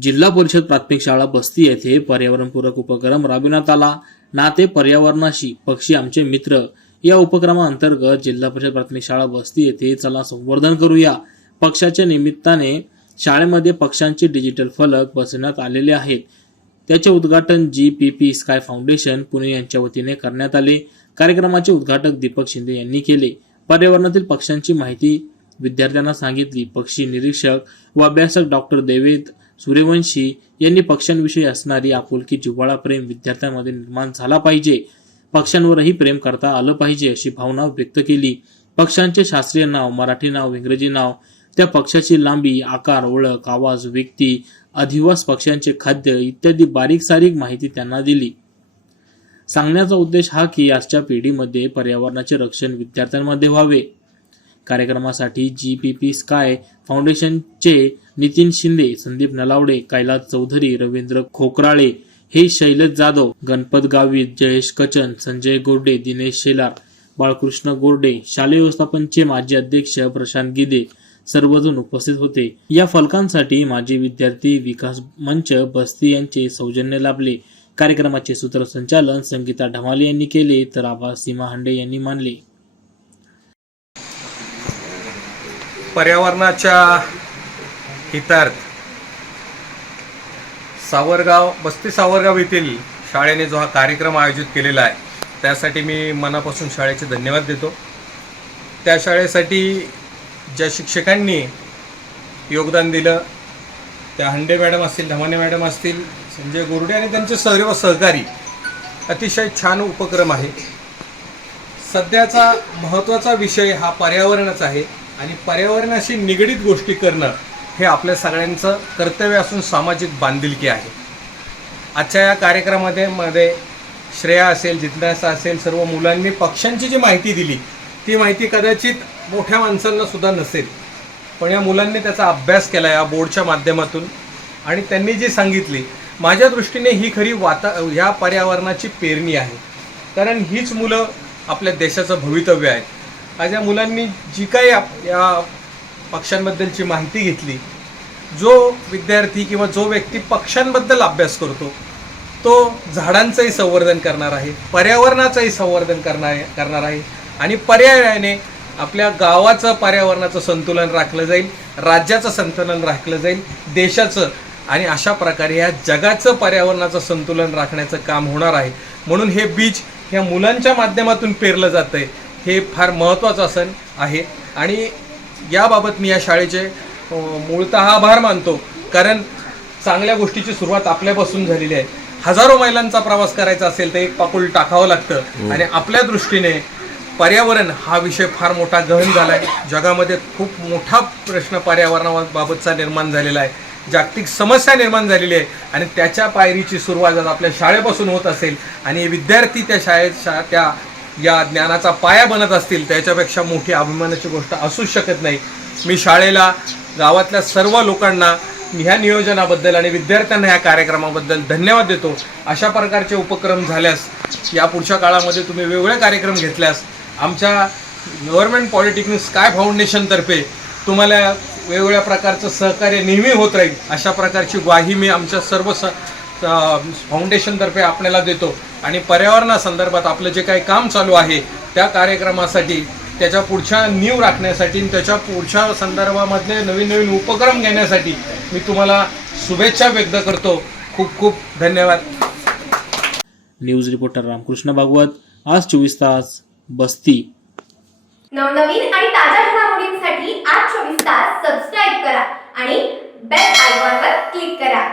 जिल्हा परिषद प्राथमिक शाळा बस्ती येथे पर्यावरणपूरक उपक्रम राबविण्यात आला. नाते पर्यावरणाशी पक्षी आमचे मित्र. या उपक्रमाअंतर्गत जिल्हा परिषद प्राथमिक शाळा बस्ती येथे चला संवर्धन करूया. पक्षाच्या निमित्ताने शाळेमध्ये पक्ष्यांचे डिजिटल फलक बसवण्यात आलेले आहेत. त्याचे उद्घाटन G P P sky foundation Pune यांच्या वतीने करण्यात आले. कार्यक्रमाचे उद्घाटक दीपक शिंदे यांनी केले. पर्यावरणातील पक्ष्यांची माहिती विद्यार्थ्यांना सांगितली. पक्षी निरीक्षक व अभ्यासक डॉक्टर देवेद सूर्यवंशी यांनी पक्ष्यांविषयी असणारी आपुलकी जिव्हाळा प्रेम विद्यार्थ्यांमध्ये निर्माण झाला पाहिजे. पक्ष्यांवरही प्रेम करता आलं पाहिजे अशी भावना व्यक्त केली. पक्ष्यांचे शास्त्रीय नाव मराठी नाव इंग्रजी नाव त्या पक्षाची लांबी आकार ओळख आवाज व्यक्ती अधिवास पक्ष्यांचे खाद्य इत्यादी बारीक सारीक माहिती त्यांना दिली. सांगण्याचा उद्देश हा की आजच्या पिढीमध्ये पर्यावरणाचे रक्षण विद्यार्थ्यांमध्ये व्हावे. कार्यक्रमासाठी जी पी पी स्काय फाउंडेशनचे नितीन शिंदे संदीप नलावडे कैलास चौधरी रवींद्र खोकराळे हे शैलज जाधव गणपत गावित जयेश कचन संजय गोरडे दिनेश शेलार बाळकृष्ण गोर्डे शालेय व्यवस्थापनचे माजी अध्यक्ष प्रशांत गिदे सर्वजण उपस्थित होते. या फलकांसाठी माजी विद्यार्थी विकास मंच बस्ती यांचे सौजन्य लाभले. कार्यक्रमाचे सूत्रसंचालन संगीता ढमाले यांनी केले तर आभा सीमा हांडे यांनी मानले. पर्यावरणाच्या हितार्थ. सावरगाव बस्ती सावरगाव येथील शाळेने जो हा कार्यक्रम आयोजित केलेला आहे त्यासाठी मी मनापासून शाळेचे धन्यवाद देतो. त्या शाळेसाठी ज्या शिक्षकांनी योगदान दिलं त्या हंडे मॅडम असतील धमाने मॅडम असतील संजय गोरडे आणि त्यांचे सर्व सहकारी अतिशय छान उपक्रम आहे. सध्याचा महत्त्वाचा विषय हा पर्यावरणच आहे. आणि पर्यावरणाशी निगडीत गोष्टी करणं हे आपल्या सगळ्यांचं कर्तव्य असून सामाजिक बांधिलकी आहे. आजच्या या कार्यक्रमामध्ये मध्ये श्रेया असेल जिज्ञासा असेल सर्व मुलांनी पक्ष्यांची जी माहिती दिली ती माहिती कदाचित मोठ्या माणसांना सुद्धा नसेल. पण या मुलांनी त्याचा अभ्यास केला या बोर्डच्या माध्यमातून आणि त्यांनी जी सांगितली माझ्या दृष्टीने ही खरी वाता ह्या पर्यावरणाची पेरणी आहे. कारण हीच मुलं आपल्या देशाचं भवितव्य आहे. आज या मुलांनी जी काही या पक्ष्यांबद्दलची माहिती घेतली जो विद्यार्थी किंवा जो व्यक्ती पक्ष्यांबद्दल अभ्यास करतो तो झाडांचंही संवर्धन करणार आहे पर्यावरणाचंही संवर्धन करणार करणार आहे. आणि पर्यायाने आपल्या गावाचं पर्यावरणाचं संतुलन राखलं जाईल राज्याचं संतुलन राखलं जाईल देशाचं आणि अशा प्रकारे या जगाचं पर्यावरणाचं संतुलन राखण्याचं काम होणार आहे. म्हणून हे बीज ह्या मुलांच्या माध्यमातून पेरलं जातं आहे हे फार महत्त्वाचं आसन आहे. आणि याबाबत मी या शाळेचे मूळतः आभार मानतो. कारण चांगल्या गोष्टीची सुरुवात आपल्यापासून झालेली आहे. हजारो मैलांचा प्रवास करायचा असेल तर एक पाऊल टाकावं लागतं. आणि आपल्या दृष्टीने पर्यावरण हा विषय फार मोठा गहन झाला आहे जगामध्ये खूप मोठा प्रश्न पर्यावरणाबाबतचा निर्माण झालेला आहे. जागतिक समस्या निर्माण झालेली आहे. आणि त्याच्या पायरीची सुरुवात आपल्या शाळेपासून होत असेल. आणि विद्यार्थी त्या शाळेत शा त्या या ज्ञानाचा पाया बनत असतील त्याच्यापेक्षा मोठी अभिमानाची गोष्ट असूच शकत नाही. मी शाळेला गावातल्या सर्व लोकांना ह्या नियोजनाबद्दल आणि विद्यार्थ्यांना ह्या कार्यक्रमाबद्दल धन्यवाद देतो. अशा प्रकारचे उपक्रम झाल्यास या पुढच्या काळामध्ये तुम्ही वेगवेगळे कार्यक्रम घेतल्यास आमच्या गव्हर्नमेंट पॉलिटेक्निक स्काय फाउंडेशनतर्फे तुम्हाला वेगवेगळ्या प्रकारचं सहकार्य नेहमी होत राहील. अशा प्रकारची ग्वाही मी आमच्या सर्व स फाउंडेशनतर्फे आपल्याला देतो. आणि पर्यावरणासंदर्भात आपलं जे काही काम चालू आहे त्या कार्यक्रमासाठी त्याच्या पुढच्या नीव राखण्यासाठी आणि त्याच्या पुढच्या संदर्भामधले नवीन नवीन उपक्रम घेण्यासाठी मी तुम्हाला शुभेच्छा व्यक्त करतो. खूप खूप धन्यवाद. न्यूज रिपोर्टर रामकृष्ण भागवत आज चोवीस तास बस्ती. नवनवीन आणि ताज्या घडामोडींसाठी आज चोवीस तास सबस्क्राईब करा आणि बेल आयकॉनवर क्लिक करा.